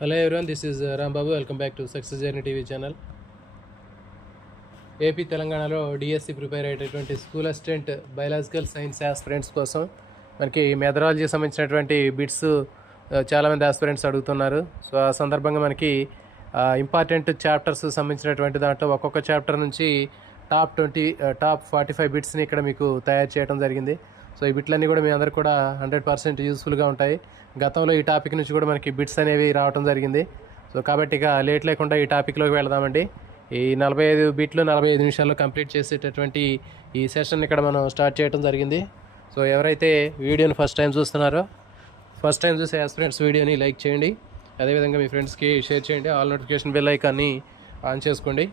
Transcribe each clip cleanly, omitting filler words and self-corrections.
Hello everyone, this is Ram Babu. Welcome back to Success Journey TV channel. AP తెలంగాణలో DSC prepare అయ్యేటటువంటి school assistant biological science aspirants కోసం మనకి methodology సంబంధించినటువంటి bits చాలామంది aspirants అడుగుతున్నారు. So ఆ సందర్భంగా మనకి ఇంపార్టెంట్ చాప్టర్స్ సంబంధించినటువంటి దాంట్లో ఒక్కొక్క చాప్టర్ నుంచి టాప్ 45 బిట్స్ని ఇక్కడ మీకు తయారు చేయడం జరిగింది. సో ఈ బిట్లన్నీ కూడా మీ అందరికి కూడా 100% యూస్ఫుల్గా ఉంటాయి. గతంలో ఈ టాపిక్ నుంచి కూడా మనకి బిట్స్ అనేవి రావడం జరిగింది. సో కాబట్టి ఇక లేట్ లేకుండా ఈ టాపిక్లోకి వెళదామండి. ఈ 45 బిట్లు 45 నిమిషాల్లో కంప్లీట్ చేసేటటువంటి ఈ సెషన్ ఇక్కడ మనం స్టార్ట్ చేయడం జరిగింది. సో ఎవరైతే వీడియోని ఫస్ట్ టైం చూస్తున్నారో ఫస్ట్ టైం చూసే ఆస్పిరెంట్స్ వీడియోని లైక్ చేయండి. అదేవిధంగా మీ ఫ్రెండ్స్కి షేర్ చేయండి. ఆల్ నోటిఫికేషన్ బెల్ ఐకాన్ని ఆన్ చేసుకోండి.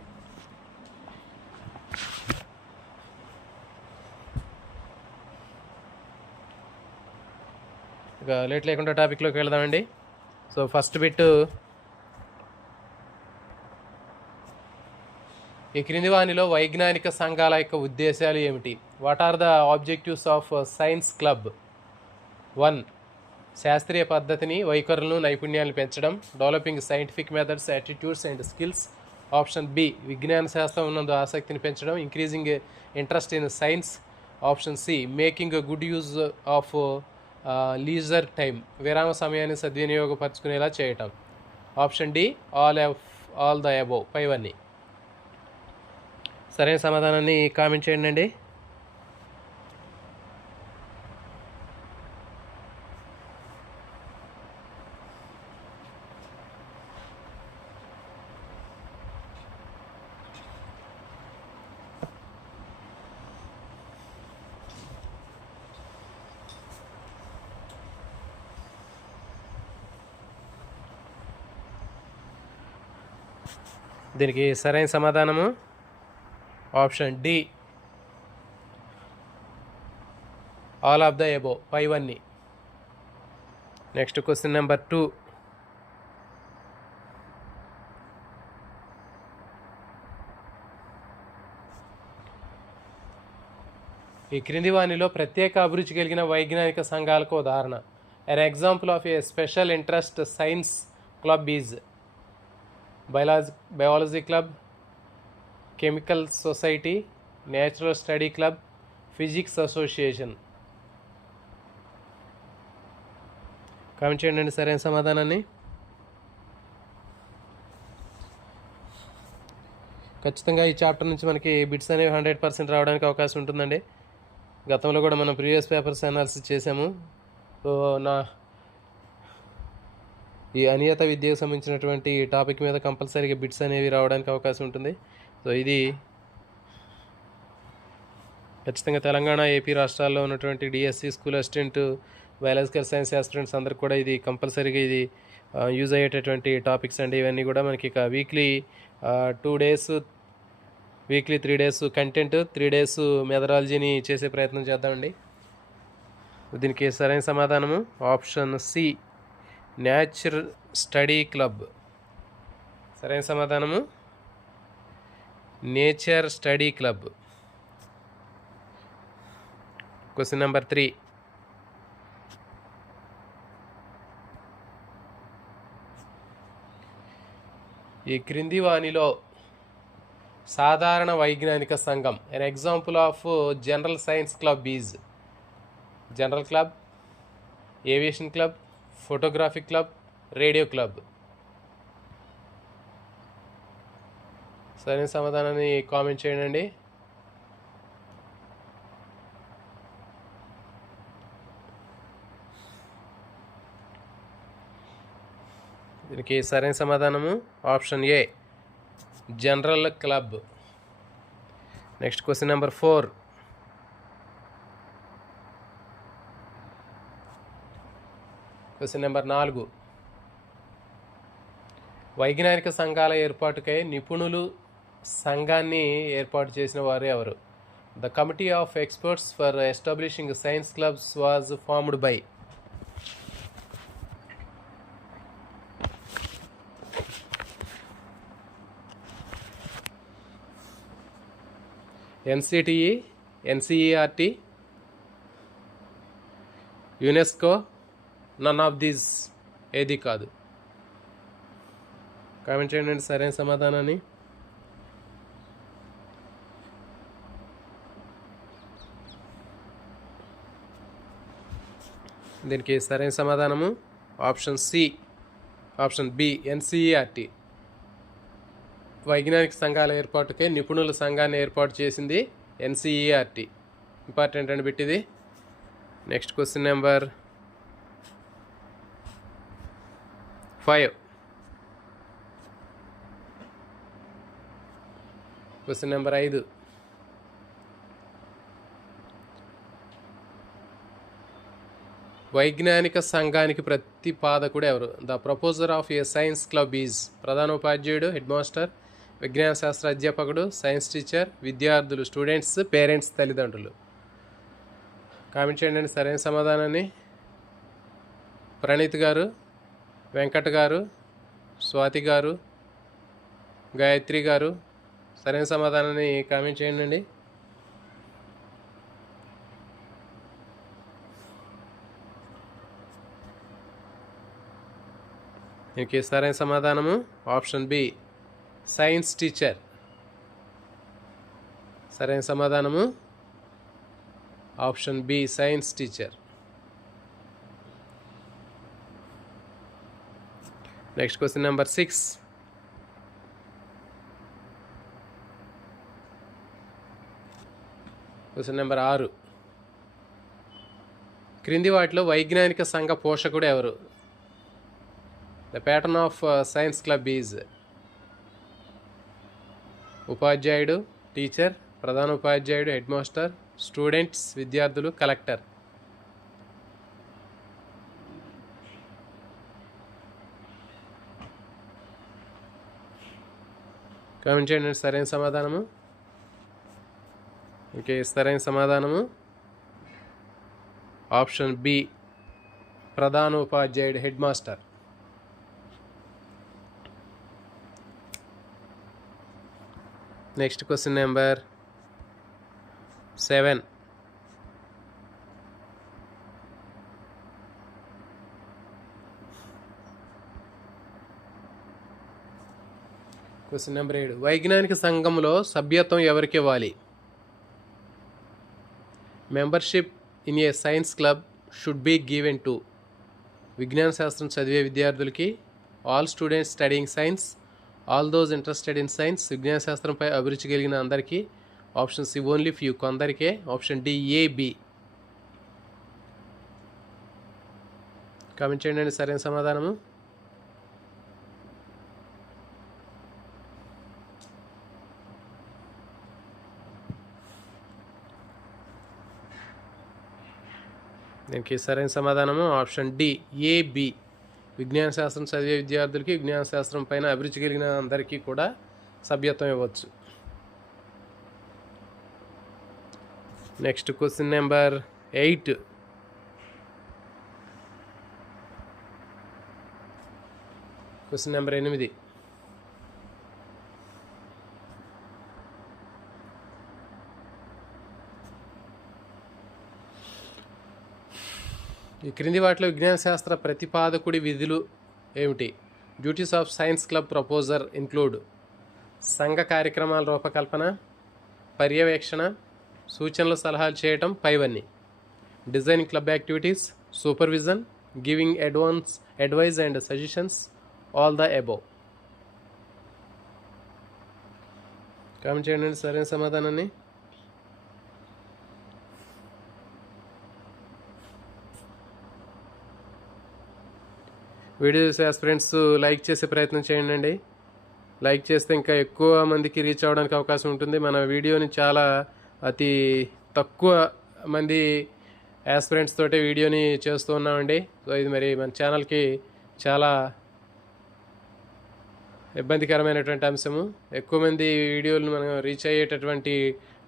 ఇక లేట్ లేకుండా టాపిక్లోకి వెళదామండి. సో ఫస్ట్ బిట్, ఈ క్రింది వానిలో వైజ్ఞానిక సంఘాల యొక్క ఉద్దేశాలు ఏమిటి? What are the objectives of science club? 1. శాస్త్రీయ పద్ధతిని, వైఖరులను, నైపుణ్యాలను పెంచడం. Developing scientific methods, attitudes and skills. Option B, విజ్ఞాన శాస్త్రం ఉన్నందు ఆసక్తిని పెంచడం, increasing interest in science. Option C, making good use of leisure time, విరామ సమయాన్ని సద్వినియోగపరచుకునేలా చేయటం. Option D, all the above, పైవన్నీ. సరైన సమాధానాన్ని కామెంట్ చేయండి అండి. దీనికి సరైన సమాధానము option D, all of the above, పైవన్నీ. Next question number 2. ఈ క్రింది వానిలో ప్రత్యేక అభిరుచి కలిగిన వైజ్ఞానిక సంఘాలకు ఉదాహరణ. an example of a special interest science club is biology club, chemical society, natural study club, physics association. Comment చేయండి సరైన సమాధానాన్ని. ఖచ్చితంగా ఈ చాప్టర్ నుంచి మనకి బిట్స్ అనేవి 100% రావడానికి అవకాశం ఉంటుందండి. గతంలో కూడా మనం ప్రీవియస్ పేపర్స్ అనాలిసిస్ చేసాము. సో ఈ అనియత విద్యకు సంబంధించినటువంటి టాపిక్ మీద కంపల్సరీగా బిట్స్ అనేవి రావడానికి అవకాశం ఉంటుంది. సో ఇది ఖచ్చితంగా తెలంగాణ, ఏపీ రాష్ట్రాల్లో ఉన్నటువంటి DSC school assistant biological science aspirants అందరికి కూడా ఇది కంపల్సరీగా ఇది యూజ్ అయ్యేటటువంటి టాపిక్స్ అండి. ఇవన్నీ కూడా మనకి ఇక వీక్లీ 3 డేస్ కంటెంట్, 3 డేస్ మెథడాలజీని చేసే ప్రయత్నం చేద్దామండి. దీనికి సరైన సమాధానము option C, nature study club. సరైన సమాధానము nature study club. Question number 3. ఈ క్రింది వానిలో సాధారణ వైజ్ఞానిక సంఘం, an example of general science club is general club, aviation club, photographic club, radio club. సరైన సమాధానాన్ని కామెంట్ చేయండి. దీనికి సరైన సమాధానము ఆప్షన్ ఏ, general club. Next question number 4. Question number 4. వైజ్ఞానిక సంఘాల ఏర్పాటుకై నిపుణులు సంఘాన్ని ఏర్పాటు చేసిన వారు ఎవరు? The committee of experts for establishing science clubs was formed by NCTE, NCERT, UNESCO, none of these ఏది కాదు. కామెంట్ చేయండి సరైన సమాధానాన్ని. దీనికి సరైన సమాధానము option C, option B, NCERT. వైజ్ఞానిక సంఘాల ఏర్పాటుకే నిపుణుల సంఘాన్ని ఏర్పాటు చేసింది ఎన్సిఈఆర్టీ. ఇంపార్టెంట్ అని పెట్టింది. Next question number 5. Question number 5. వైజ్ఞానిక సంఘానికి ప్రతిపాదకుడు ఎవరు? The proposer of a science club is. ప్రధాన ఉపాధ్యాయుడు, హెడ్ మాస్టర్, విజ్ఞాన శాస్త్ర అధ్యాపకుడు, సైన్స్ టీచర్, విద్యార్థులు, స్టూడెంట్స్, పేరెంట్స్, తల్లిదండ్రులు. కామెంట్ చేయండి సరైన సమాధానాన్ని. ప్రణీత్ గారు, వెంకట్ గారు, స్వాతి గారు, గాయత్రి గారు, సరైన సమాధానాన్ని కామెంట్ చేయండి. దీనికి సరైన సమాధానము ఆప్షన్ బి, సైన్స్ టీచర్. సరైన సమాధానము option B, science teacher. Next question number 6. Question number 6. క్రింది వాటిలో వైజ్ఞానిక సంఘ పోషకుడు ఎవరు? The pattern of science club is. ఉపాధ్యాయుడు, టీచర్, ప్రధాన ఉపాధ్యాయుడు, హెడ్ మాస్టర్, స్టూడెంట్స్, విద్యార్థులు, కలెక్టర్. కామెంట్ చేయండి సరైన సమాధానము. ఓకే, సరైన సమాధానము ఆప్షన్ బి, ప్రధాన ఉపాధ్యాయుడు, head master. Next question number 7. Question number 7. వైజ్ఞానిక సంఘంలో సభ్యత్వం ఎవరికి ఇవ్వాలి? Membership in a science club should be given to. విజ్ఞాన శాస్త్రం చదివే విద్యార్థులకి, all students studying science, all those interested in science, విజ్ఞాన శాస్త్రంపై అభిరుచి కలిగిన అందరికీ, ఆప్షన్ సి ఓన్లీ ఫ్యూ, కొందరికే, option D A, B. Comment చేయండి సరైన సమాధానము. దీనికి సరైన సమాధానము ఆప్షన్ డి ఏ, బి. విజ్ఞాన శాస్త్రం చదివే విద్యార్థులకి, విజ్ఞాన శాస్త్రం పైన అభిరుచి కలిగిన అందరికీ కూడా సభ్యత్వం ఇవ్వచ్చు. Next question number 8. Question number 8. ఈ క్రింది వాటిలో విజ్ఞాన శాస్త్ర ప్రతిపాదకుడి విధులు ఏమిటి? Duties of science club proposer include. సంఘ కార్యక్రమాల రూపకల్పన, పర్యవేక్షణ, సూచనలు సలహాలు చేయటం, పైవన్నీ. Designing club activities, supervision, giving advise and suggestions, all the above. Comment చేయండి సరైన సమాధానాన్ని. వీడియో చూసే ఫ్రెండ్స్ లైక్ చేసే ప్రయత్నం చేయండి. లైక్ చేస్తే ఇంకా ఎక్కువ మందికి రీచ్ అవ్వడానికి అవకాశం ఉంటుంది. మన వీడియోని చాలా అతి తక్కువ మంది యాస్పిరెంట్స్ తోటే వీడియోని చేస్తూ ఉన్నామండి. సో ఇది మరి మన ఛానల్కి చాలా ఇబ్బందికరమైనటువంటి అంశము. ఎక్కువ మంది వీడియోలు మనం రీచ్ అయ్యేటటువంటి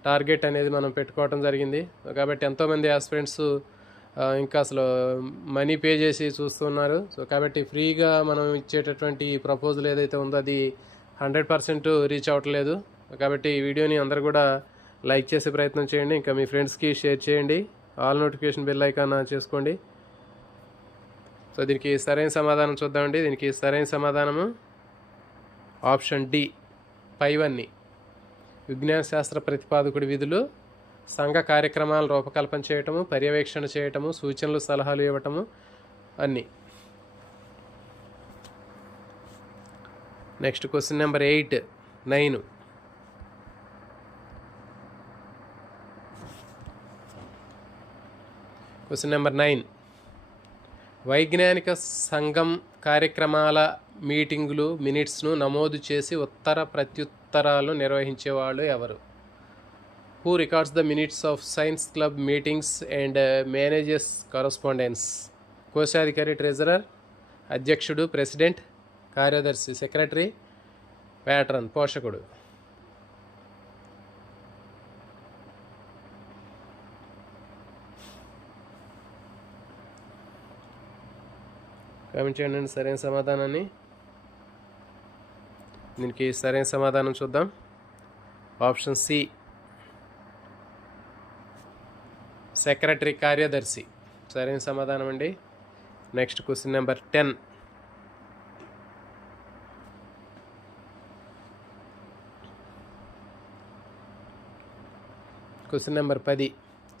టార్గెట్ అనేది మనం పెట్టుకోవడం జరిగింది. కాబట్టి ఎంతోమంది యాస్పిరెంట్స్ ఇంకా అసలు మనీ పే చేసి చూస్తున్నారు. సో కాబట్టి ఫ్రీగా మనం ఇచ్చేటటువంటి ప్రపోజల్ ఏదైతే ఉందో అది 100% రీచ్ అవ్వట్లేదు. కాబట్టి ఈ వీడియోని అందరూ కూడా లైక్ చేసే ప్రయత్నం చేయండి. ఇంకా మీ ఫ్రెండ్స్కి షేర్ చేయండి. ఆల్ నోటిఫికేషన్ బెల్ ఐకాన్ చేసుకోండి. సో దీనికి సరైన సమాధానం చూద్దామండి. దీనికి సరైన సమాధానము ఆప్షన్ డి పైవన్నీ. విజ్ఞాన శాస్త్ర ప్రతిపాదకుడి విధులు సంఘ కార్యక్రమాల రూపకల్పన చేయటము, పర్యవేక్షణ చేయటము, సూచనలు సలహాలు ఇవ్వటము అన్నీ. Next question number 9. Question number 9. వైజ్ఞానిక సంఘం కార్యక్రమాల మీటింగులు మినిట్స్ను నమోదు చేసి ఉత్తర ప్రత్యుత్తరాలను నిర్వహించేవాళ్ళు ఎవరు? Who records the minutes of science club meetings and manages correspondence? కోశాధికారి, ట్రెజరర్, అధ్యక్షుడు, ప్రెసిడెంట్, కార్యదర్శి, సెక్రటరీ, ప్యాట్రన్, పోషకుడు. కామెంట్ చేయండి సరైన సమాధానాన్ని. దీనికి సరైన సమాధానం చూద్దాం. ఆప్షన్ సి సెక్రటరీ, కార్యదర్శి సరైన సమాధానం అండి. Next question number 10. Question number 10.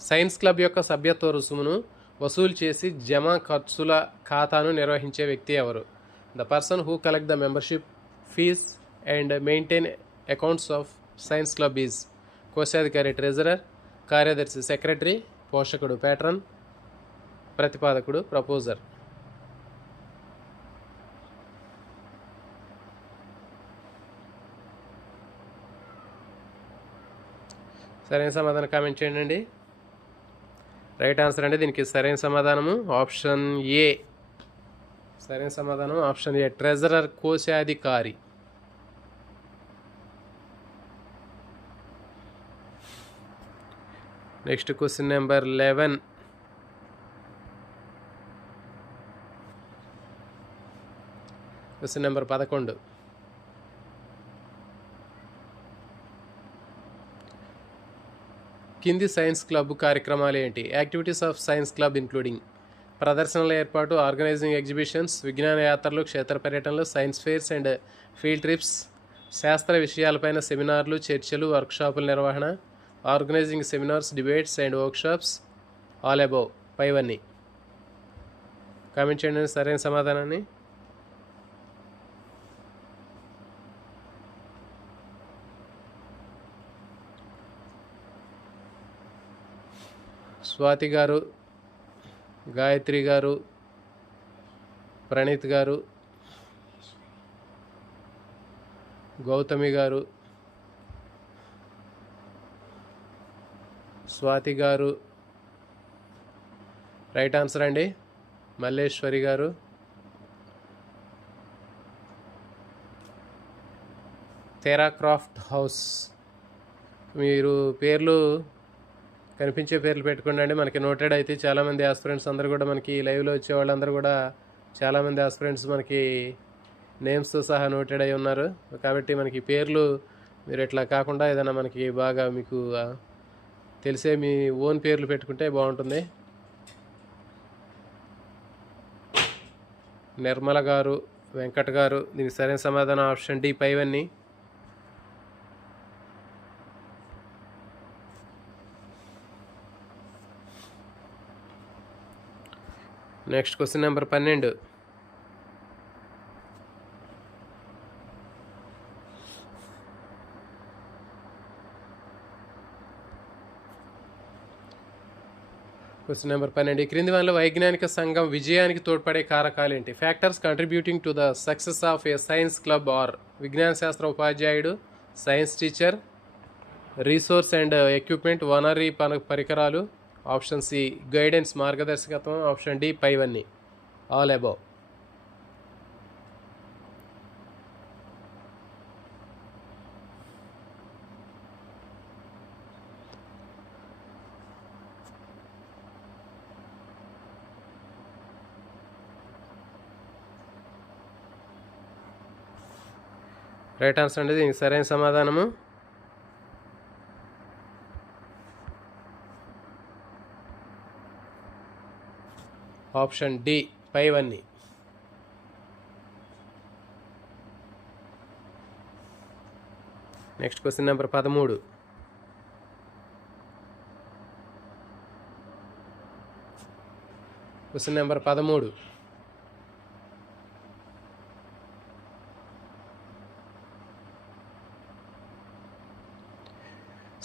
Science club యొక్క సభ్యత్వ రుసుమును వసూలు చేసి జమ ఖర్చుల ఖాతాను నిర్వహించే వ్యక్తి ఎవరు? The person who collect the membership fees and maintain accounts of science club is? కోశాధికారి, ట్రెజరర్, కార్యదర్శి, సెక్రటరీ, పోషకుడు, ప్యాట్రన్, ప్రతిపాదకుడు, ప్రపోజర్. సరైన సమాధానం కామెంట్ చేయండి. రైట్ ఆన్సర్ అండి. దీనికి సరైన సమాధానము ఆప్షన్ ఏ. సరైన సమాధానం ఆప్షన్ ఏ, ట్రెజరర్, కోశాధికారి. Next question number 11. Question number 11. కింది సైన్స్ క్లబ్ కార్యక్రమాలు ఏంటి? Activities of science club including ప్రదర్శనల ఏర్పాటు, ఆర్గనైజింగ్ ఎగ్జిబిషన్స్, విజ్ఞాన యాత్రలు, క్షేత్ర పర్యటనలు, science fairs and field trips, శాస్త్ర విషయాలపైన సెమినార్లు, చర్చలు, వర్క్షాపుల నిర్వహణ, organizing seminars, debates and workshops, all above పైవన్నీ. కామెంట్ చేయండి సరైన సమాధానాన్ని. స్వాతి గారు, గాయత్రి గారు, ప్రణీత్ గారు, గౌతమి గారు, స్వాతి గారు రైట్ ఆన్సర్ అండి. మల్లేశ్వరి గారు, తెరాక్రాఫ్ట్ హౌస్. మీరు పేర్లు కనిపించే పేర్లు పెట్టుకోండి అండి. మనకి నోటెడ్ అయితే చాలామంది ఆస్పిరెంట్స్ అందరూ కూడా, మనకి లైవ్లో వచ్చే వాళ్ళందరూ కూడా చాలామంది ఆస్పిరెంట్స్ మనకి నేమ్స్తో సహా నోటెడ్ అయి ఉన్నారు. కాబట్టి మనకి పేర్లు మీరు ఇట్లా కాకుండా ఏదైనా మనకి బాగా మీకు తెలిసే మీ ఓన్ పేర్లు పెట్టుకుంటే బాగుంటుంది. నిర్మల గారు, వెంకట్ గారు. దీనికి సరైన సమాధానం ఆప్షన్ డి పైవన్నీ. Next question number 12. Question number 12. క్రింది వల్ల వైజ్ఞానిక సంఘం విజయానికి తోడ్పడే కారకాలు ఏంటి? Factors contributing to the success of a science club are విజ్ఞాన శాస్త్ర ఉపాధ్యాయుడు, science teacher, resource and equipment, వనరీ పరికరాలు. ఆప్షన్ సి గైడెన్స్, మార్గదర్శకత్వం. ఆప్షన్ డి పైవన్నీ, ఆల్ అబౌవ్. రైట్ ఆన్సర్ అండి. దీనికి సరైన సమాధానము ఆప్షన్ డి పైవన్నీ. Next question number 13. Question number 13.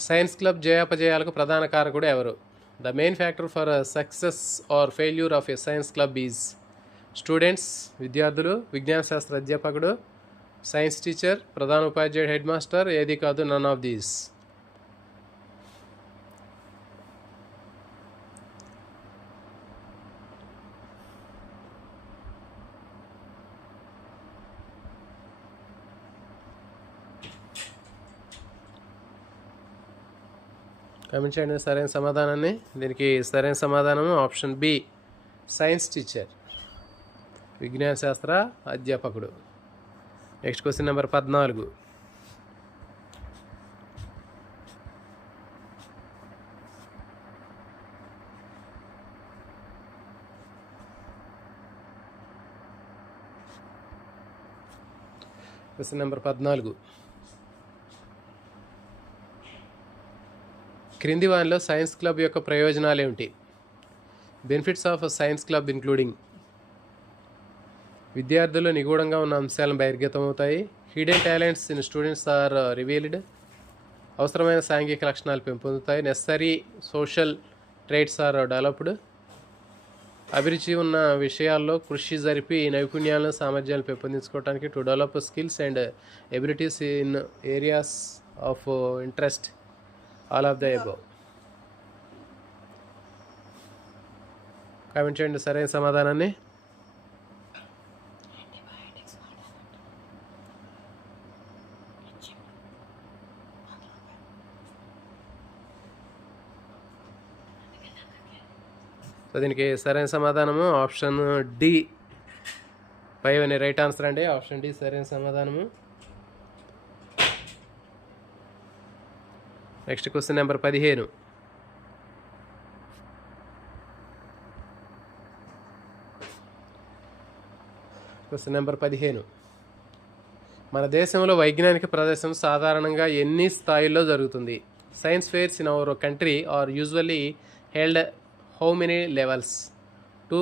Science club జయాపజయాలకు ప్రధాన కారకుడు ఎవరు? The main factor for success or failure of a science club is students, విద్యార్థులు, విజ్ఞాన శాస్త్ర అధ్యాపకుడు, సైన్స్ టీచర్, ప్రధాన ఉపాధ్యాయుడు, హెడ్ మాస్టర్, ఏది కాదు, నన్ ఆఫ్ దీస్. కామెంట్ చేయండి సరైన సమాధానాన్ని. దీనికి సరైన సమాధానం ఆప్షన్ బి, సైన్స్ టీచర్, విజ్ఞాన శాస్త్ర అధ్యాపకుడు. Next question number 14. Question number 14. క్రింది వానిలో సైన్స్ క్లబ్ యొక్క ప్రయోజనాలు ఏమిటి? Benefits of science club including విద్యార్థులు నిగూఢంగా ఉన్న అంశాలను బహిర్గతమవుతాయి. Hidden talents in students are revealed. అవసరమైన సాంఘిక లక్షణాలు పెంపొందుతాయి. Necessary social traits are developed. అభిరుచి ఉన్న విషయాల్లో కృషి జరిపి నైపుణ్యాలను సామర్థ్యాలను పెంపొందించుకోవడానికి to develop skills and abilities in areas of interest. All of the above. Comment చేయండి సరైన సమాధానాన్ని. సో దీనికి సరైన సమాధానము ఆప్షన్ డి 5 అనే రైట్ ఆన్సర్ అండి. ఆప్షన్ డి సరైన సమాధానము. Next question number 15. Question number 15. మన దేశంలో వైజ్ఞానిక ప్రదర్శన సాధారణంగా ఎన్ని స్థాయిల్లో జరుగుతుంది? Science fairs in our country are usually held how many levels? 2,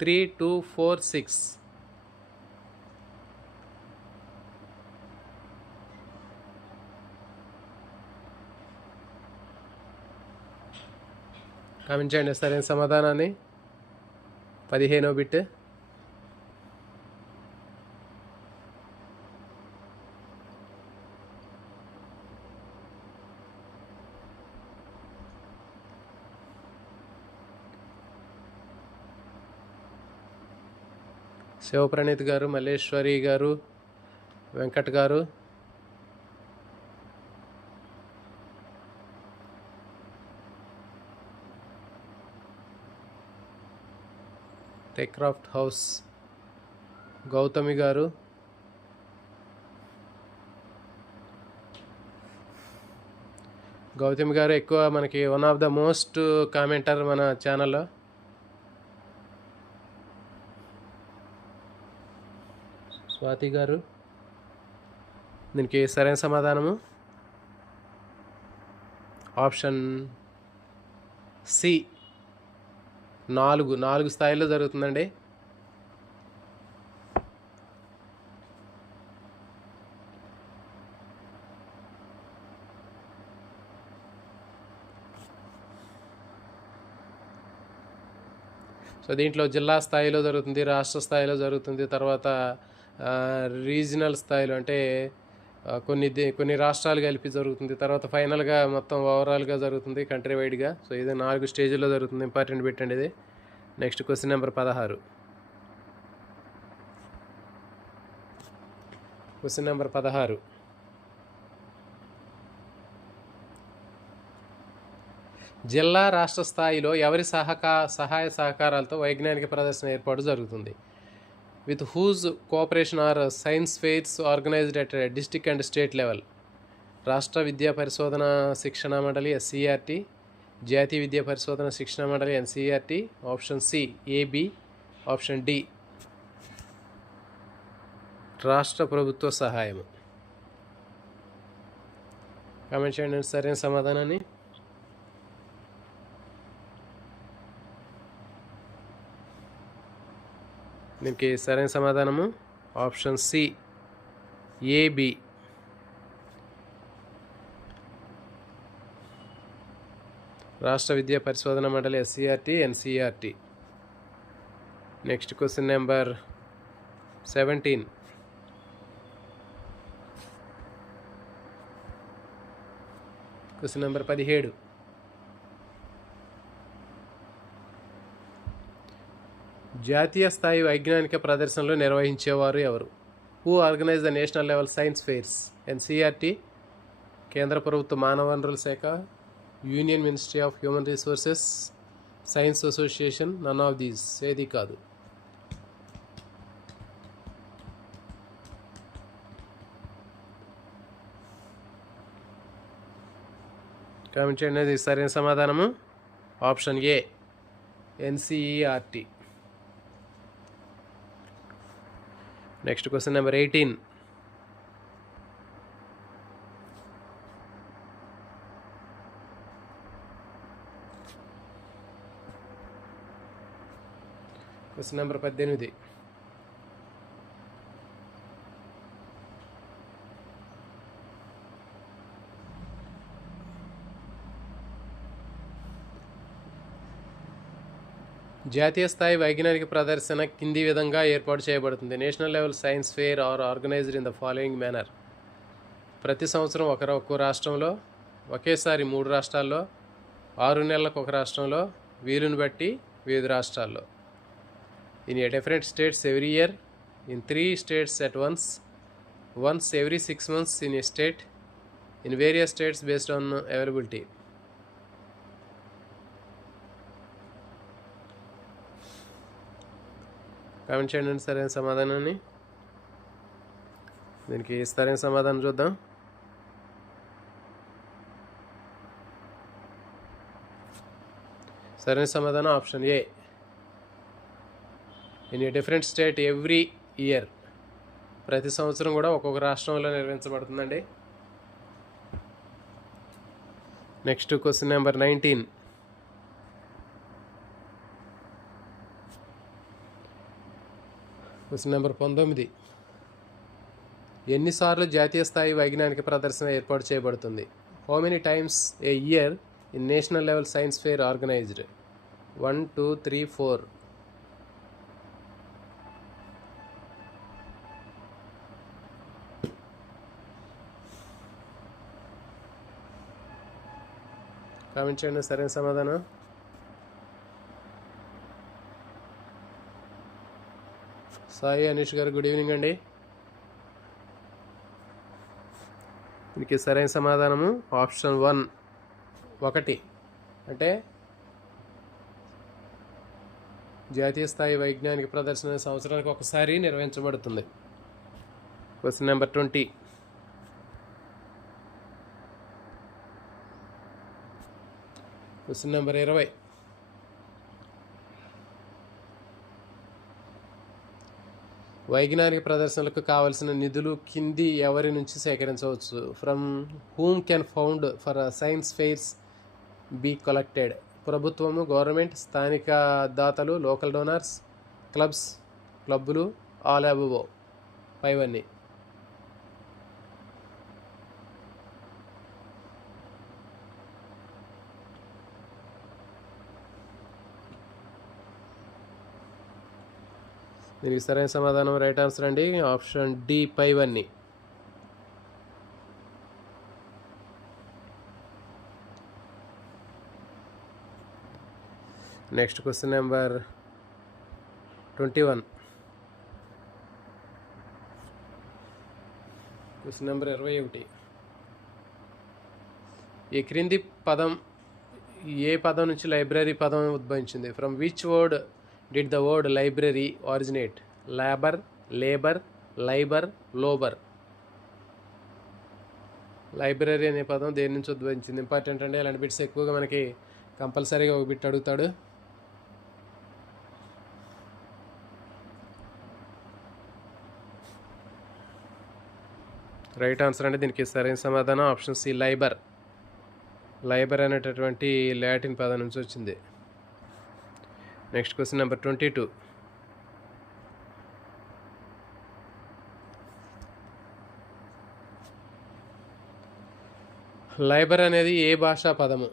3, 2, 4, 6. Comment చేయండి సరైన సమాధానాన్ని. 15వ బిట్. శివప్రణీత్ గారు, మల్లేశ్వరి గారు, వెంకట్ గారు, టెక్రాఫ్ట్ హౌస్, గౌతమి గారు, ఎక్కువ మనకి one of the most commenter మన ఛానల్లో. స్వాతి గారు. దీనికి సరైన సమాధానము ఆప్షన్ సి, 4 స్థాయిల్లో జరుగుతుందండి. సో దీంట్లో జిల్లా స్థాయిలో జరుగుతుంది, రాష్ట్ర స్థాయిలో జరుగుతుంది, తర్వాత రీజనల్ స్థాయిలో అంటే కొన్ని రాష్ట్రాలు కలిపి జరుగుతుంది, తర్వాత ఫైనల్గా మొత్తం ఓవరాల్గా జరుగుతుంది కంట్రీ వైడ్గా. సో ఇది 4 స్టేజ్లో జరుగుతుంది. ఇంపార్టెంట్ పెట్టండి ఇది. Next question number 16. Question number 16. జిల్లా రాష్ట్ర స్థాయిలో ఎవరి సహాయ సహకారాలతో వైజ్ఞానిక ప్రదర్శన ఏర్పాటు జరుగుతుంది? With whose cooperation are science fairs organised at district and state level? రాష్ట్ర విద్యా పరిశోధన శిక్షణ మండలి ఎస్సీఆర్టీ, జాతీయ విద్యా పరిశోధన శిక్షణ మండలి NCRT. Option C AB, option D రాష్ట్ర ప్రభుత్వ సహాయము. కామెంట్ చేయండి సరైన సమాధానాన్ని. దీనికి సరైన సమాధానము ఆప్షన్ సి, ఏబి. రాష్ట్ర విద్యా పరిశోధన మండలి, SCRT, NCRT. Next question number 17. Question number 17. జాతీయ స్థాయి వైజ్ఞానిక ప్రదర్శనలు నిర్వహించేవారు ఎవరు? Who organise the national level science fairs? NCRT, కేంద్ర ప్రభుత్వ మానవ వనరుల శాఖ, union ministry of human resources, science association, none of these. ఏది కాదు. కామెంట్ చేయండి సరైన సమాధానము option A, NCERT. Next question number 18. Question number 18. జాతీయ స్థాయి వైజ్ఞానిక ప్రదర్శన కింది విధంగా ఏర్పాటు చేయబడుతుంది. National level science fair are organised in the following manner. ప్రతి సంవత్సరం ఒక్కో రాష్ట్రంలో, ఒకేసారి 3 రాష్ట్రాల్లో, 6 నెలలకు ఒక రాష్ట్రంలో, వీలుని బట్టి వివిధ రాష్ట్రాల్లో. In a different states every year, in 3 states at once every 6 months in a state, in various states based on availability. Comment చేయండి సరైన సమాధానాన్ని. దీనికి సరైన సమాధానం చూద్దాం. సరైన సమాధానం option A, in a different state every year. ప్రతి సంవత్సరం కూడా ఒక్కొక్క రాష్ట్రంలో నిర్వహించబడుతుందండి. Next question number 19. Question number 19. ఎన్నిసార్లు జాతీయ స్థాయి వైజ్ఞానిక ప్రదర్శన ఏర్పాటు చేయబడుతుంది? How many times a year in national level science fair organised? 1, 2, 3, 4. Comment చేయండి సరైన సమాధానం. సాయి అనీష్ గారు, గుడ్ ఈవినింగ్ అండి. దీనికి సరైన సమాధానము ఆప్షన్ 1, 1. అంటే జాతీయ స్థాయి వైజ్ఞానిక ప్రదర్శన సంవత్సరానికి ఒకసారి నిర్వహించబడుతుంది. Question number 20. Question number 20. వైజ్ఞానిక ప్రదర్శనలకు కావలసిన నిధులు కింది ఎవరి నుంచి సేకరించవచ్చు? From whom can found for science fairs be collected? ప్రభుత్వము, గవర్నమెంట్, స్థానిక దాతలు, లోకల్ డోనర్స్, క్లబ్బులు, ఆల్ అబవ్ పైవన్నీ. దీనికి సరైన సమాధానం రైట్ ఆన్సర్ అండి, ఆప్షన్ డి, పైవన్నీ. Next question number 21. Question number 21. ఈ క్రింది పదం ఏ పదం నుంచి లైబ్రరీ పదం ఉద్భవించింది? From which word did the word library originate? Labour, liber, lober. Library అనే పదం దేని నుంచి ఉద్భవించింది? ఇంపార్టెంట్ అండి. ఇలాంటి బిట్స్ ఎక్కువగా మనకి కంపల్సరీగా ఒక బిట్ అడుగుతాడు. రైట్ ఆన్సర్ అంటే దీనికి సరైన సమాధానం ఆప్షన్ సి లైబర్. లైబర్ అనేటటువంటి లాటిన్ పదం నుంచి వచ్చింది. Next question number 22. లైబర్ అనేది ఏ భాషా పదము?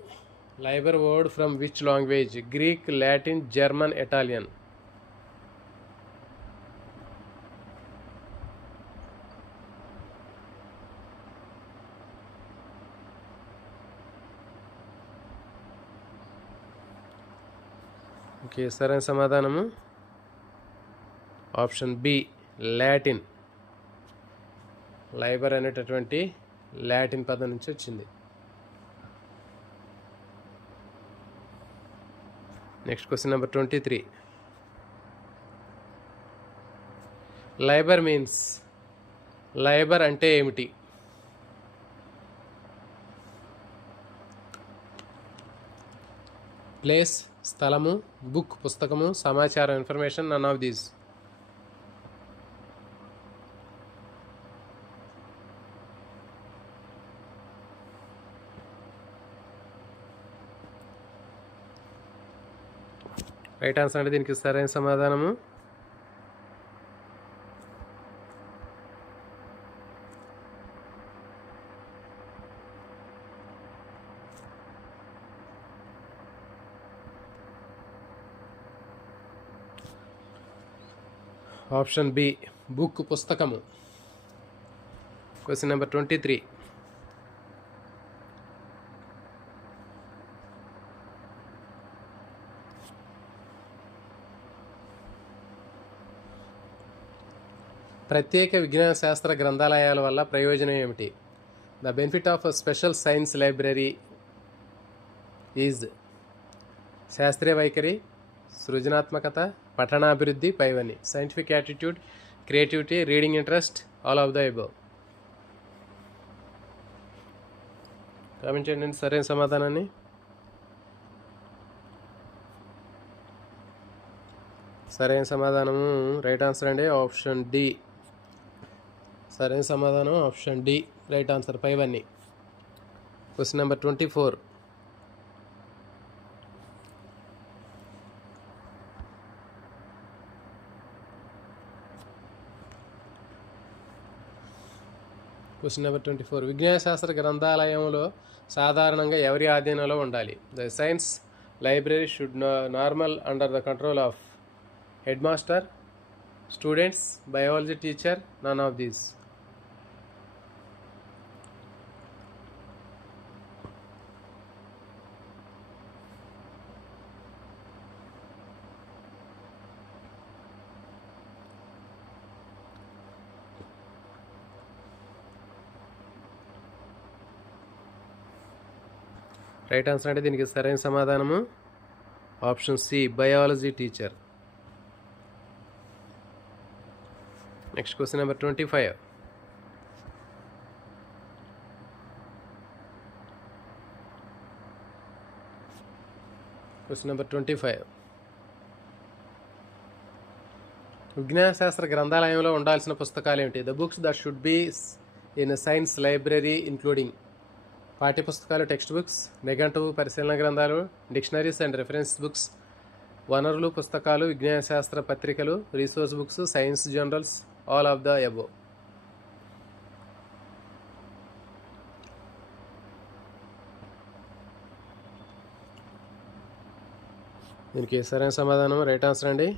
Liable word from which language? Greek, Latin, German, Italian. Okay, సరైన సమాధానము ఆప్షన్ బి లాటిన్. లైబర్ అనేటటువంటి లాటిన్ పదం నుంచి వచ్చింది. Next question number 23. లైబర్ అంటే ఏమిటి? ప్లేస్ స్థలము, బుక్ పుస్తకము, సమాచారం information, none of these. Right answer అంటే దీనికి సరైన సమాధానము ఆప్షన్ బి బుక్ పుస్తకము. Question number 23. ప్రత్యేక విజ్ఞాన శాస్త్ర గ్రంథాలయాల వల్ల ప్రయోజనం ఏమిటి? The benefit of special science library is శాస్త్రీయ వైఖరి, సృజనాత్మకత, పఠనాభివృద్ధి, పైవన్నీ. Scientific attitude, creativity, reading interest, all of the above. Comment చేయండి సరైన సమాధానాన్ని. సరైన సమాధానము రైట్ ఆన్సర్ అండి ఆప్షన్ డి. సరైన సమాధానం ఆప్షన్ డి రైట్ ఆన్సర్ పైవన్నీ. Question number 24. Question number 24. విజ్ఞాన శాస్త్ర గ్రంథాలయంలో సాధారణంగా ఎవరి ఆధీనంలో ఉండాలి? The science library should normal under the control of head master, students, biology teacher, none of these. Right answer అంటే దీనికి సరైన సమాధానము option C biology teacher. Next question number 25. Question number 25. విజ్ఞాన శాస్త్ర గ్రంథాలయంలో ఉండాల్సిన పుస్తకాలు ఏమిటి? The books that should be in science library including పాఠ్య పుస్తకాలు, టెక్స్ట్ బుక్స్, నిఘంటువు, పరిశీలన గ్రంథాలు, డిక్షనరీస్ అండ్ రెఫరెన్స్ బుక్స్, వనరులు, పుస్తకాలు, విజ్ఞాన శాస్త్ర పత్రికలు, resource books, science journals, all of the above. దీనికి సరైన సమాధానం రైట్ ఆన్సర్ అండి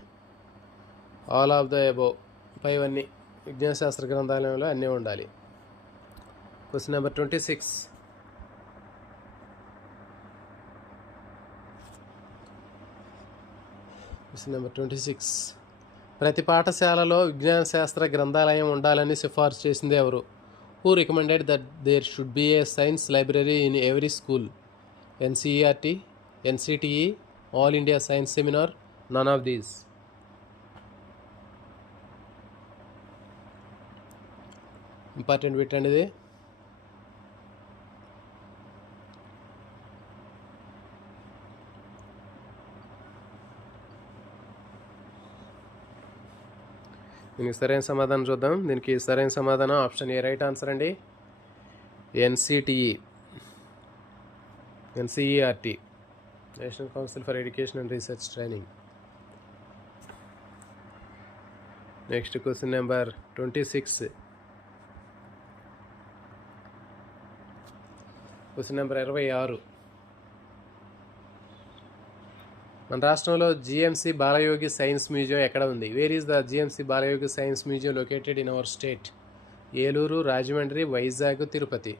ఆల్ ఆఫ్ ద అబోవ్ పైవన్నీ. విజ్ఞాన శాస్త్ర గ్రంథాలయంలో అన్నీ ఉండాలి. Question number 26. Question number 26. ప్రతి పాఠశాలలో విజ్ఞాన శాస్త్ర గ్రంథాలయం ఉండాలని సిఫార్సు చేసింది ఎవరు? Who recommended that there should be a science library in every school? NCERT, NCTE, all India science seminar, none of these. Important bit అండి ఇది. దీనికి సరైన సమాధానం చూద్దాం. దీనికి సరైన సమాధానం ఆప్షన్ ఏ రైట్ ఆన్సర్ అండి. NCERT, national council for education and research training. Next question number 26. Question number 26. మన రాష్ట్రంలో జిఎంసి బాలయోగి సైన్స్ మ్యూజియం ఎక్కడ ఉంది? Where is the GMC Balayogi science museum located in our state? Eluru, Rajahmundry, Vizag, Tirupati.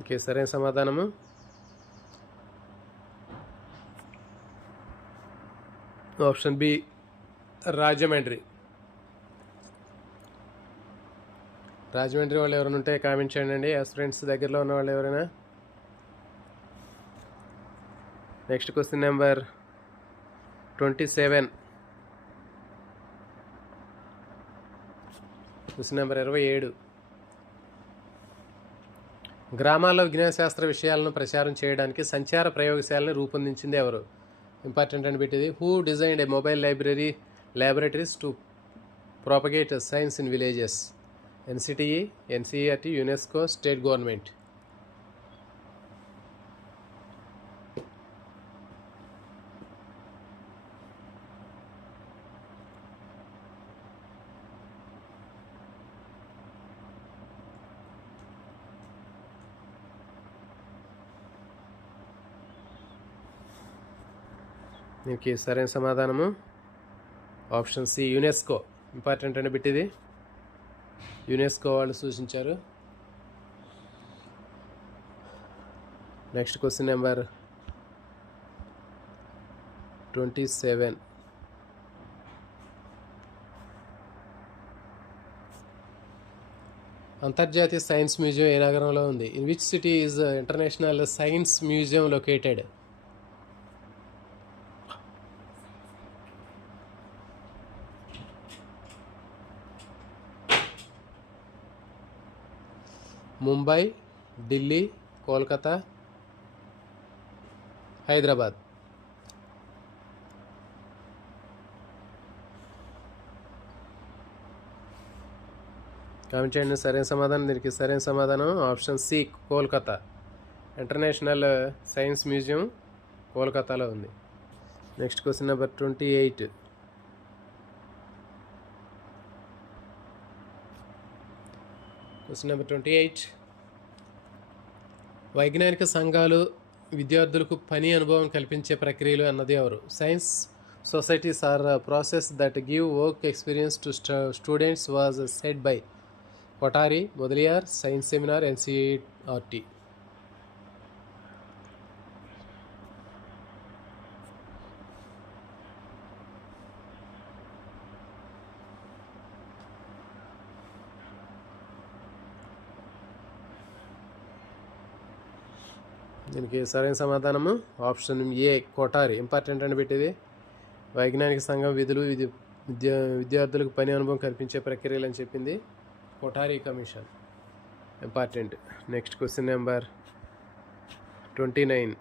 ఇంకే సరైన సమాధానము ఆప్షన్ బి, రాజమండ్రి. రాజమండ్రి వాళ్ళు ఎవరైనా ఉంటే కామెంట్ చేయండి. ఫ్రెండ్స్ దగ్గరలో ఉన్న వాళ్ళు ఎవరైనా. Next question number 27. Question number 27. గ్రామాల్లో విజ్ఞానశాస్త్ర విషయాలను ప్రచారం చేయడానికి సంచార ప్రయోగశాలను రూపొందించింది ఎవరు? ఇంపార్టెంట్ అని పెట్టింది. Who designed A mobile laboratories to propagate science in villages? NCTE, NCERT, UNESCO, state government. దీనికి సరైన సమాధానము ఆప్షన్ సి, యునెస్కో. ఇంపార్టెంట్ అని పెట్టింది. యునెస్కో వాళ్ళు సూచించారు. Next question number 27. అంతర్జాతీయ సైన్స్ మ్యూజియం ఏ నగరంలో ఉంది? In which city is international science museum located? Mumbai, Delhi, Kolkata, Hyderabad. Comment చేయండి సరైన సమాధానం. దీనికి సరైన సమాధానం option C, Kolkata. International science museum కోల్కతాలో ఉంది. Next question number 28. Question number 28. వైజ్ఞానిక సంఘాలు విద్యార్థులకు పని అనుభవం కల్పించే ప్రక్రియలు అన్నది ఎవరు? Science societies are process that give work experience to students was said by Kothari, Mudaliar, science seminar, NCERT. దీనికి సరైన సమాధానము ఆప్షన్ ఏ, కొఠారి. ఇంపార్టెంట్ అని పెట్టేది. వైజ్ఞానిక సంఘం విధులు విద్యార్థులకు పని అనుభవం కల్పించే ప్రక్రియలు అని చెప్పింది Kothari commission. Important. Next question number 29.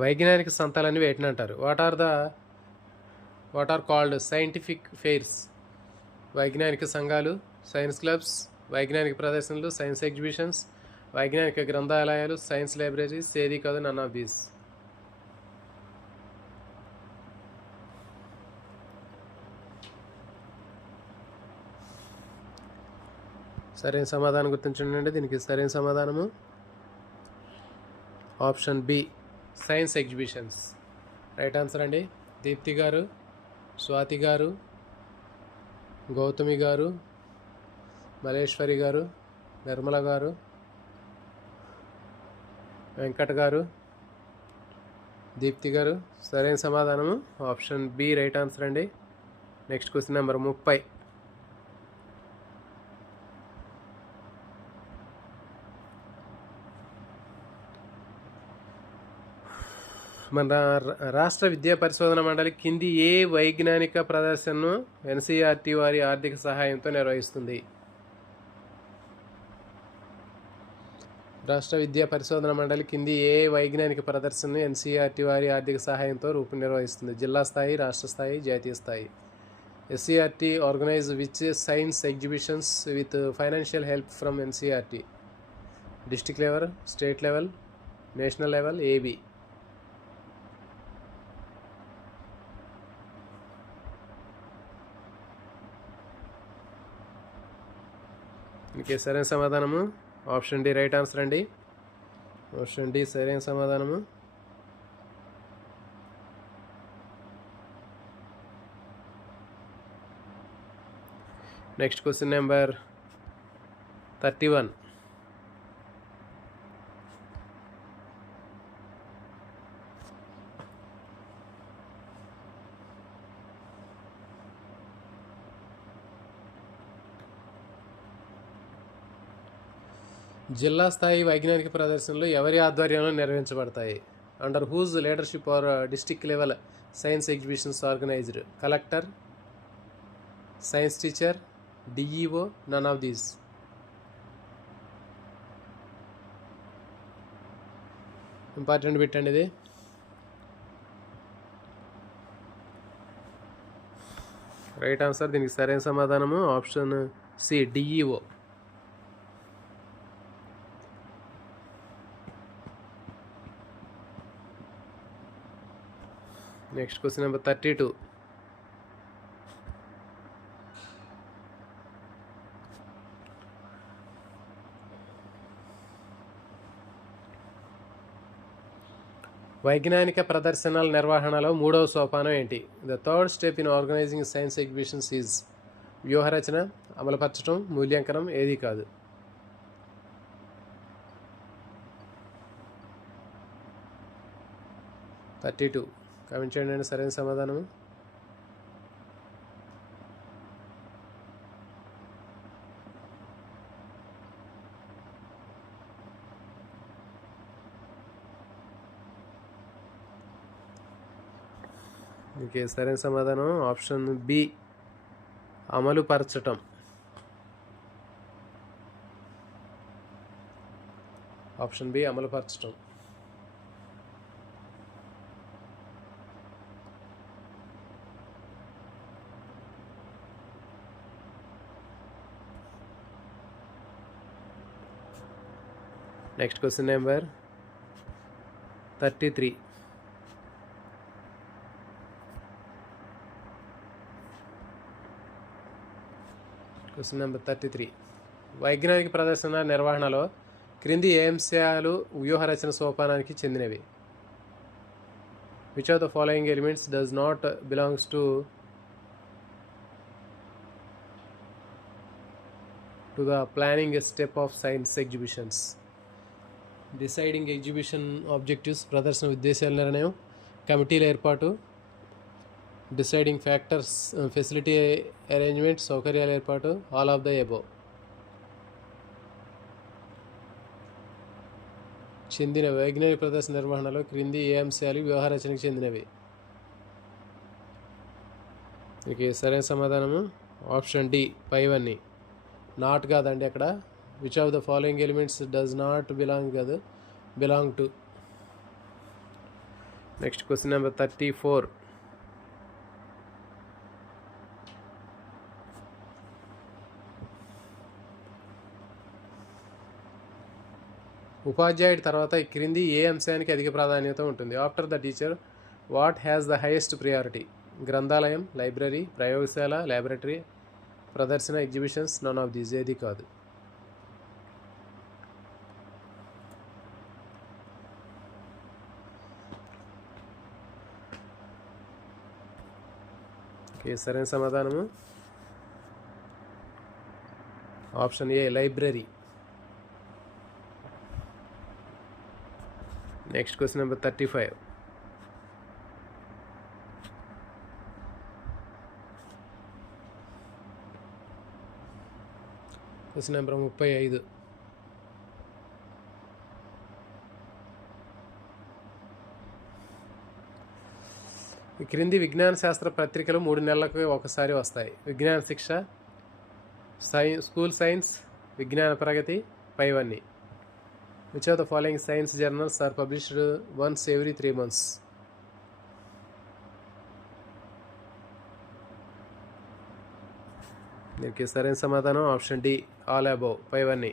వైజ్ఞానిక సంతాలని వేటిని అంటారు? What are called scientific fairs? వైజ్ఞానిక సంఘాలు, సైన్స్ క్లబ్స్, వైజ్ఞానిక ప్రదర్శనలు, సైన్స్ ఎగ్జిబిషన్స్, వైజ్ఞానిక గ్రంథాలయాలు, సైన్స్ లైబ్రరీస్, ఏది కాదు నన్ ఆఫ్ దీస్. సరైన సమాధానం గుర్తించండి. దీనికి సరైన సమాధానము option B, science exhibitions. Right answer అండి. దీప్తి గారు, స్వాతి గారు, గౌతమి గారు, మలేశ్వరి గారు, నిర్మల గారు, వెంకట్ గారు, దీప్తి గారు. సరైన సమాధానము ఆప్షన్ బి రైట్ ఆన్సర్ అండి. Next question number 30. మన రాష్ట్ర విద్యా పరిశోధన మండలి కింది ఏ వైజ్ఞానిక ప్రదర్శనను ఎన్సీఆర్టీ వారి ఆర్థిక సహాయంతో నిర్వహిస్తుంది? రాష్ట్ర విద్యా పరిశోధన మండలి కింది ఏ వైజ్ఞానిక ప్రదర్శనను ఎన్సీఆర్టీ వారి ఆర్థిక సహాయంతో నిర్వహిస్తుంది? జిల్లా స్థాయి, రాష్ట్ర స్థాయి, జాతీయ స్థాయి. SCRT organise which science exhibitions with financial help from NCRT? District level, state level, national level, AB. ఇంకే సరైన సమాధానము ఆప్షన్ డి రైట్ ఆన్సర్ అండి. ఆప్షన్ డి సరైన సమాధానము. Next question number 31. జిల్లా స్థాయి వైజ్ఞానిక ప్రదర్శనలు ఎవరి ఆధ్వర్యంలో నిర్వహించబడతాయి? Under whose leadership are district level science exhibitions organised? Collector, science teacher, DEO, none of these. Important bit అండి ఇది. Right answer. దీనికి సరైన సమాధానము option C DEO. Next question number 32. వైజ్ఞానిక ప్రదర్శనల నిర్వహణలో 3వ సోపానం ఏంటి? The third step in organising science exhibitions is వ్యూహరచన, అమలుపరచడం, మూల్యాంకనం. ఏది కాదు? థర్టీ-2 కామెంట్ చేయండి సరైన సమాధానము. ఓకే, సరైన సమాధానం ఆప్షన్ బి అమలుపరచటం. ఆప్షన్ బి అమలుపరచటం. Next question number 33. Question number 33. వైజ్ఞానిక ప్రదర్శన నిర్వహణలో క్రింది ఏ అంశాలు వ్యూహరచన సోపానానికి చెందినవి? Which of the following elements does not belongs to the planning step of science exhibitions? Deciding exhibition objectives, ప్రదర్శన ఉద్దేశాల నిర్ణయం, కమిటీల ఏర్పాటు, డిసైడింగ్ ఫ్యాక్టర్స్, ఫెసిలిటీ అరేంజ్మెంట్, సౌకర్యాల ఏర్పాటు, ఆల్ ఆఫ్ ద ఎబో. చెందిన వైజ్ఞానిక ప్రదర్శన నిర్వహణలో క్రింది ఏ అంశాలు వ్యవహారచనకు చెందినవి? ఓకే, సరైన సమాధానము ఆప్షన్ డి పైవన్నీ. నాట్ కాదండి అక్కడ. Which of the following elements does not belong కాదు, belong to. Next question number 34. ఉపాధ్యాయుడి తర్వాత ఈ క్రింది ఏ అంశానికి అధిక ప్రాధాన్యత ఉంటుంది? After the teacher what has the highest priority? గ్రంథాలయం, లైబ్రరీ, ప్రయోగశాల, ల్యాబొరేటరీ, ప్రదర్శన, ఎగ్జిబిషన్స్, నన్ ఆఫ్ దీస్. ఏది కాదు? ఓకే, సరైన సమాధానము option a library. Next question number 35. Question number 35. ఈ క్రింది విజ్ఞాన శాస్త్ర పత్రికలు 3 నెలలకు ఒకసారి వస్తాయి. విజ్ఞాన శిక్ష, స్కూల్ సైన్స్, విజ్ఞాన ప్రగతి, పైవన్నీ. Which of the following science journals are published once every 3 months? దీనికి సరైన సమాధానం ఆప్షన్ డి, ఆల్ అబౌవ్, పైవన్నీ.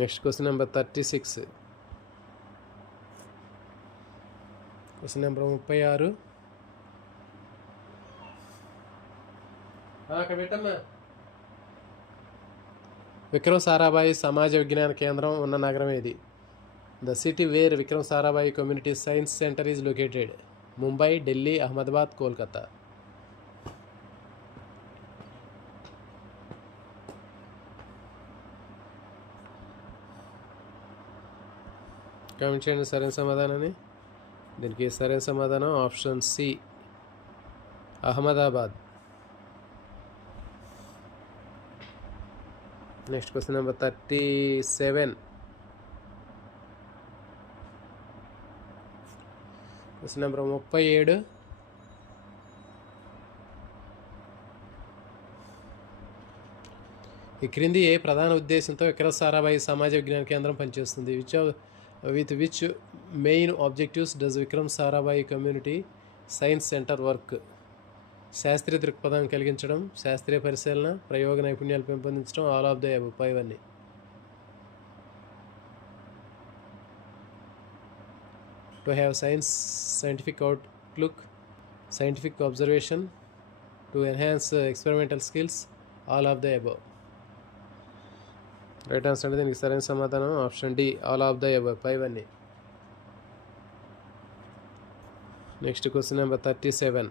Next question number 36. Question number 36. అక్కడ పెట్టమ్మా. విక్రమ్ సారాభాయి సమాజ విజ్ఞాన కేంద్రం ఉన్న నగరం ఏది? The city where Vikram Sarabhai community science centre is located. Mumbai, Delhi, Ahmedabad, Kolkata. Comment చేయండి సరైన సమాధానాన్ని. దీనికి సరైన సమాధానం option C, Ahmedabad. Next question number 37. Question number 37. ఈ క్రింది ఏ ప్రధాన ఉద్దేశంతో విక్రమ్ సారాభాయి సమాజ విజ్ఞాన కేంద్రం పనిచేస్తుంది? With which main objectives does Vikram Sarabhai community science centre work? శాస్త్రీయ దృక్పథాన్ని కలిగించడం, శాస్త్రీయ పరిశీలన, ప్రయోగ నైపుణ్యాలు పెంపొందించడం, ఆల్ ఆఫ్ ద అబవ్, పైవన్నీ. To have scientific outlook, scientific observation, to enhance experimental skills, all of the above. Right answer అంటే దీనికి సరైన సమాధానం option D, all of the above, పైవన్నీ. Next question number 37.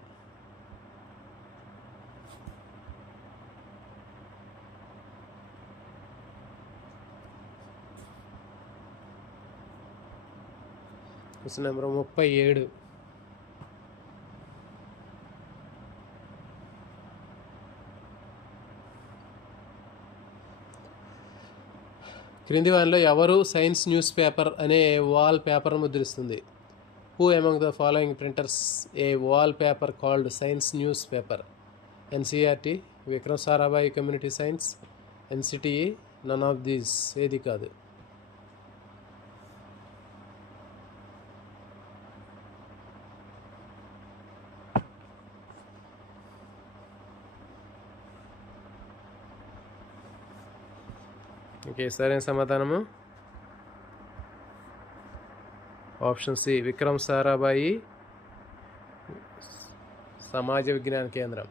Question number 37. క్రింది వారిలో ఎవరు science newspaper అనే వాల్ పేపర్ ముద్రిస్తుంది? Who among the following printers a wall paper called science newspaper? NCERT, Vikram Sarabhai community science, NCTE, none of these, ఏది కాదు. Okay, సరైన సమాధానము ఆప్షన్ సి, విక్రమ్ సారాభాయి సమాజ విజ్ఞాన కేంద్రం.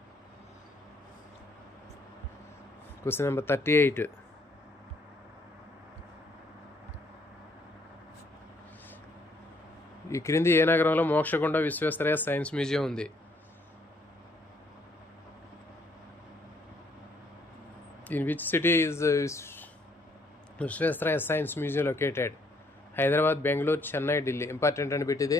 Question number 38. ఈ క్రింది ఏ నగరంలో మోక్షగుండ విశ్వేశ్వరయ్య సైన్స్ మ్యూజియం ఉంది? In which city is Visvesvaraya science museum located? Hyderabad, Bengaluru, Chennai, Delhi. Important అని పెట్టింది.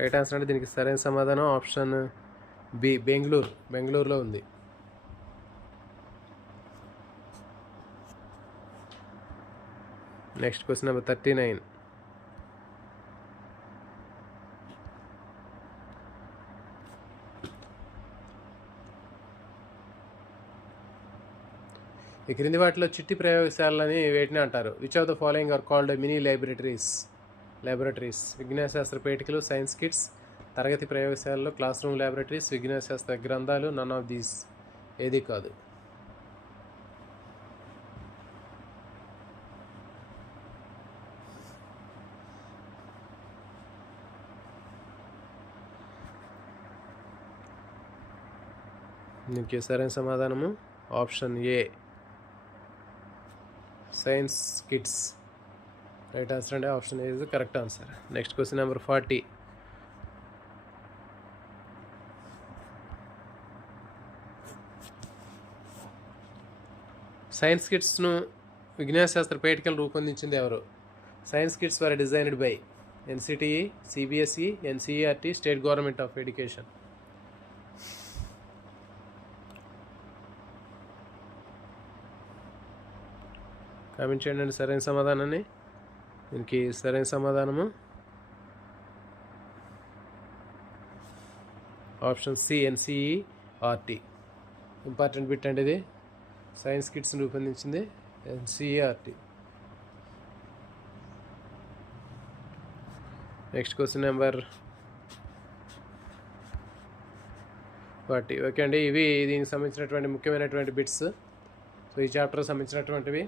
రైట్ ఆన్సర్ అంటే దీనికి సరైన సమాధానం ఆప్షన్ బి, బెంగళూరులో ఉంది. Next question number 39. ఈ క్రింది వాటిలో చిట్టి ప్రయోగశాలని వేటిని అంటారు? Which of the following are called mini laboratories? విజ్ఞాన శాస్త్ర పేటికలు, సైన్స్ కిట్స్, తరగతి ప్రయోగశాలలో, క్లాస్ రూమ్ లాబొరేటరీస్, విజ్ఞాన శాస్త్ర గ్రంథాలు, నన్ ఆఫ్ దీస్, ఏది కాదు. దీనికి సరైన సమాధానము option A, science kits. Right answer అంటే option A is correct answer. Next question number 40. Science కిట్స్ను విజ్ఞాన శాస్త్ర పేటికలు రూపొందించింది ఎవరు? Science kits were designed by NCTE, CBSE, NCERT, state government of education. Comment చేయండి సరైన సమాధానాన్ని. దీనికి సరైన సమాధానము option C, NCERT. Important bit అండి ఇది. సైన్స్ కిట్స్ని రూపొందించింది NCERT. Next question number 40. Okay అండి, ఇవి దీనికి సంబంధించినటువంటి ముఖ్యమైనటువంటి బిట్స్. సో ఈ చాప్టర్ సంబంధించినటువంటివి.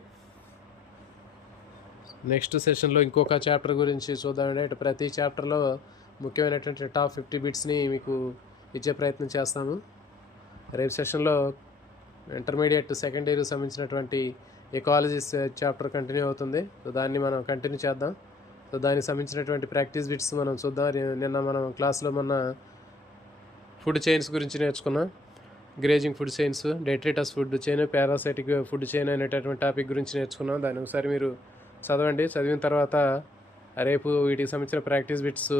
నెక్స్ట్ సెషన్లో ఇంకొక చాప్టర్ గురించి చూద్దామండి. ఇటు ప్రతి చాప్టర్లో ముఖ్యమైనటువంటి టాప్ 50 బిట్స్ని మీకు ఇచ్చే ప్రయత్నం చేస్తాము. రేపు సెషన్లో ఇంటర్మీడియట్ సెకండ్ ఇయర్కి సంబంధించినటువంటి ఎకాలజీస్ చాప్టర్ కంటిన్యూ అవుతుంది. సో దాన్ని మనం కంటిన్యూ చేద్దాం. సో దానికి సంబంధించినటువంటి ప్రాక్టీస్ బిట్స్ మనం చూద్దాం. నిన్న మనం క్లాస్లో మొన్న ఫుడ్ చైన్స్ గురించి నేర్చుకున్నాం. Grazing food chains, detritus food chain, parasitic food chain అనేటటువంటి టాపిక్ గురించి నేర్చుకున్నాం. దాన్ని ఒకసారి మీరు చదవండి. చదివిన తర్వాత రేపు వీటికి సంబంధించిన ప్రాక్టీస్ బిట్స్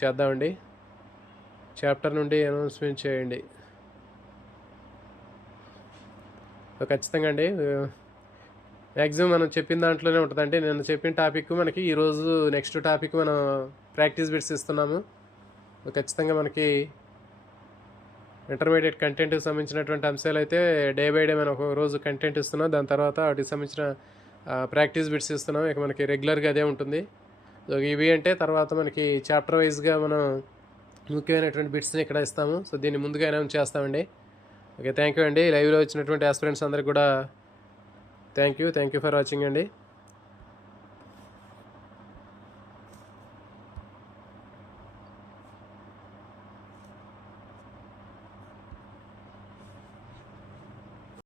చేద్దామండి. చాప్టర్ నుండి అనౌన్స్మెంట్ చేయండి. ఖచ్చితంగా అండి, మ్యాక్సిమం మనం చెప్పిన దాంట్లోనే ఉంటుందండి. నేను చెప్పిన టాపిక్ మనకి ఈరోజు నెక్స్ట్ టాపిక్ మనం ప్రాక్టీస్ బిట్స్ ఇస్తున్నాము. ఖచ్చితంగా మనకి ఇంటర్మీడియట్ కంటెంట్కి సంబంధించినటువంటి అంశాలు అయితే డే బై డే మనం ఒక రోజు కంటెంట్ ఇస్తున్నాం. దాని తర్వాత వాటికి సంబంధించిన ప్రాక్టీస్ బిట్స్ ఇస్తున్నాం. ఇక మనకి రెగ్యులర్గా అదే ఉంటుంది. సో ఇవి అంటే తర్వాత మనకి చాప్టర్ వైజ్గా మనం ముఖ్యమైనటువంటి బిట్స్ని ఇక్కడ ఇస్తాము. సో దీన్ని ముందుగా అనౌన్స్ చేస్తామండి. ఓకే, థ్యాంక్ యూ అండి. లైవ్లో వచ్చినటువంటి ఆస్పిరెంట్స్ అందరికి కూడా థ్యాంక్ యూ ఫర్ వాచింగ్ అండి.